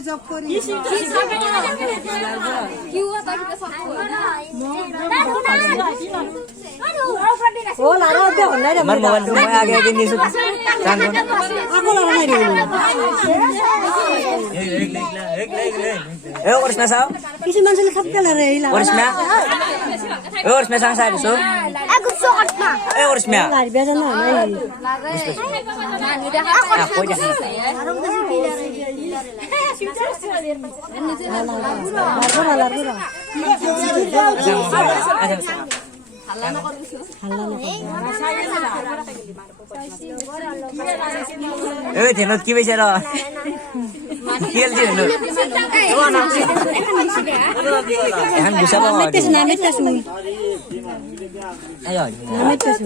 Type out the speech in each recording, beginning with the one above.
জব কৰি আমার মোবাইল মই আগে আগে নিছো এ কৃষ্ণা চাও কিছুমান চলি থাকলে ৰে ইলা কৃষ্ণা এ কৃষ্ণা চাং চাই দিছো এ কৃষ্ণা গাড়ী বেজা না নাই কই দেখা এই ধ্যানত কি পাইছে ৰ কি হল দিন এখন গুছাব মেটেছ না মেটেছ মুই আয় মেটেছ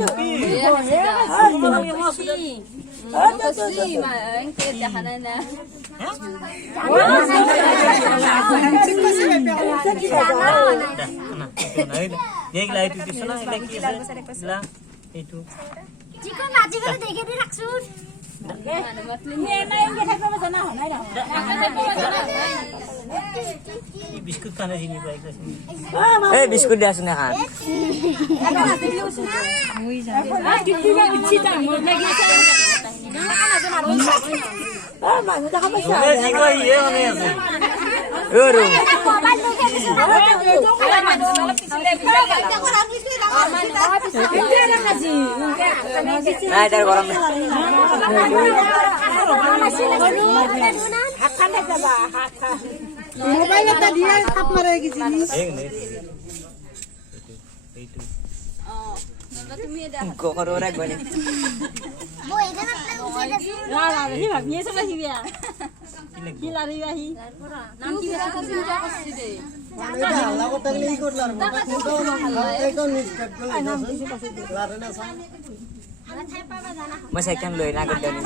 দেখলা এইটো কিছু না এটা কি আছে দেখলা এইটো চিকন আজি করে দেখে দি রাখছু বিস্কুট খানে জিনি পাই এই বিস্কুট দিয়া আছে না খান ওরো আইদার গরম মোবাইল এটা দিয়ে থাপ মারে কি জিনিস এইটো কোকরো রাখবে না বই এটা না লা লা হি ভাবি এসে বাহিবিয়া কি লারিবা হি নাম কি বেশি করছিস যা করছিস রে এটা আল্লাহ তাগলে ই করলার মতো একদম নিষ্কাট করে লারে না মই সাইকেল লৈ না গডনি